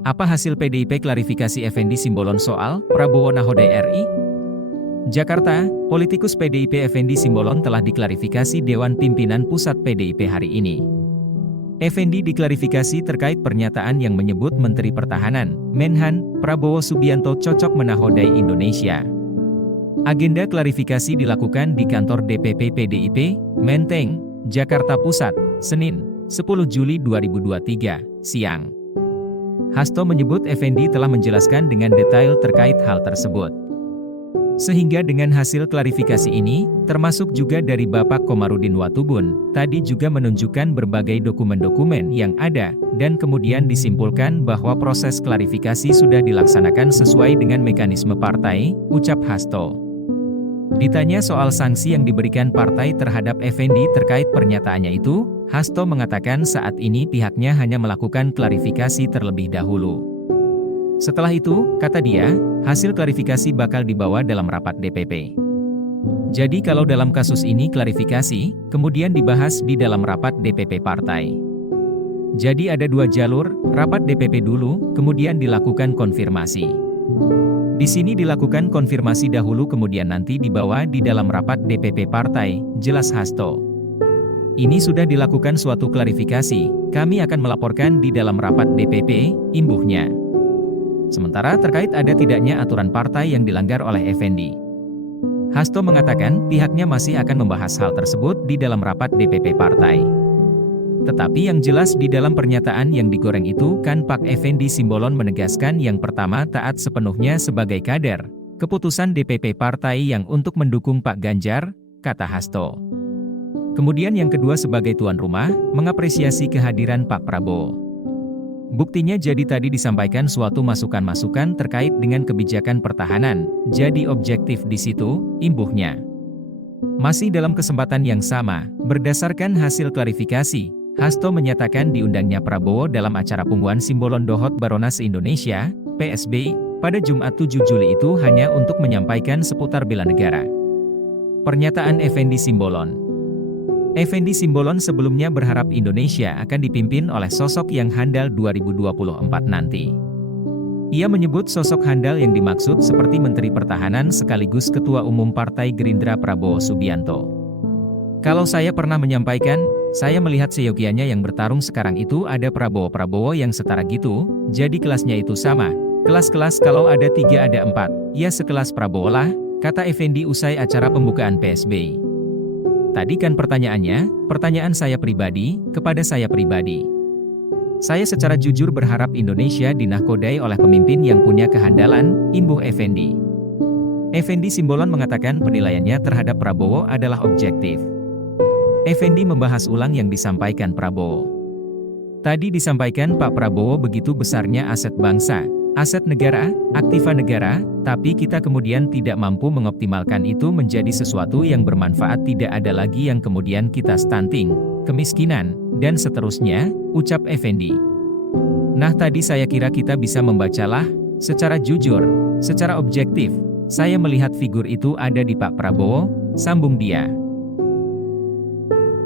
Apa hasil PDIP klarifikasi Effendi Simbolon soal Prabowo nahodai RI? Jakarta, politikus PDIP Effendi Simbolon telah diklarifikasi Dewan Pimpinan Pusat PDIP hari ini. Effendi diklarifikasi terkait pernyataan yang menyebut Menteri Pertahanan, Menhan, Prabowo Subianto cocok menahodai Indonesia. Agenda klarifikasi dilakukan di kantor DPP PDIP, Menteng, Jakarta Pusat, Senin, 10 Juli 2023, siang. Hasto menyebut Effendi telah menjelaskan dengan detail terkait hal tersebut. Sehingga dengan hasil klarifikasi ini, termasuk juga dari Bapak Komarudin Watubun, tadi juga menunjukkan berbagai dokumen-dokumen yang ada, dan kemudian disimpulkan bahwa proses klarifikasi sudah dilaksanakan sesuai dengan mekanisme partai, ucap Hasto. Ditanya soal sanksi yang diberikan partai terhadap Effendi terkait pernyataannya itu, Hasto mengatakan saat ini pihaknya hanya melakukan klarifikasi terlebih dahulu. Setelah itu, kata dia, hasil klarifikasi bakal dibawa dalam rapat DPP. Jadi kalau dalam kasus ini klarifikasi, kemudian dibahas di dalam rapat DPP partai. Jadi ada dua jalur, rapat DPP dulu, kemudian dilakukan konfirmasi. Di sini dilakukan konfirmasi dahulu kemudian nanti dibawa di dalam rapat DPP partai, jelas Hasto. Ini sudah dilakukan suatu klarifikasi, kami akan melaporkan di dalam rapat DPP, imbuhnya. Sementara terkait ada tidaknya aturan partai yang dilanggar oleh Effendi. Hasto mengatakan pihaknya masih akan membahas hal tersebut di dalam rapat DPP partai. Tetapi yang jelas di dalam pernyataan yang digoreng itu kan Pak Effendi Simbolon menegaskan yang pertama taat sepenuhnya sebagai kader, keputusan DPP partai yang untuk mendukung Pak Ganjar, kata Hasto. Kemudian yang kedua sebagai tuan rumah, mengapresiasi kehadiran Pak Prabowo. Buktinya jadi tadi disampaikan suatu masukan-masukan terkait dengan kebijakan pertahanan, jadi objektif di situ, imbuhnya. Masih dalam kesempatan yang sama, berdasarkan hasil klarifikasi, Hasto menyatakan diundangnya Prabowo dalam acara pungguan Simbolon Dohot Baronas Indonesia, PSB, pada Jumat 7 Juli itu hanya untuk menyampaikan seputar bela negara. Pernyataan Effendi Simbolon. Effendi Simbolon sebelumnya berharap Indonesia akan dipimpin oleh sosok yang handal 2024 nanti. Ia menyebut sosok handal yang dimaksud seperti Menteri Pertahanan sekaligus Ketua Umum Partai Gerindra Prabowo Subianto. Kalau saya pernah menyampaikan, saya melihat seyogianya yang bertarung sekarang itu ada Prabowo yang setara gitu, jadi kelasnya itu sama. Kelas-kelas kalau ada 3 ada 4, ya sekelas Prabowo lah, kata Effendi usai acara pembukaan PSB. Tadi kan pertanyaan saya pribadi, kepada saya pribadi. Saya secara jujur berharap Indonesia dinahkodai oleh pemimpin yang punya kehandalan, imbuh Effendi. Effendi Simbolon mengatakan penilaiannya terhadap Prabowo adalah objektif. Effendi membahas ulang yang disampaikan Prabowo. Tadi disampaikan Pak Prabowo begitu besarnya aset bangsa, aset negara, aktiva negara, tapi kita kemudian tidak mampu mengoptimalkan itu menjadi sesuatu yang bermanfaat, tidak ada lagi yang kemudian kita stunting, kemiskinan, dan seterusnya, ucap Effendi. Nah tadi saya kira kita bisa membacalah, secara jujur, secara objektif, saya melihat figur itu ada di Pak Prabowo, sambung dia.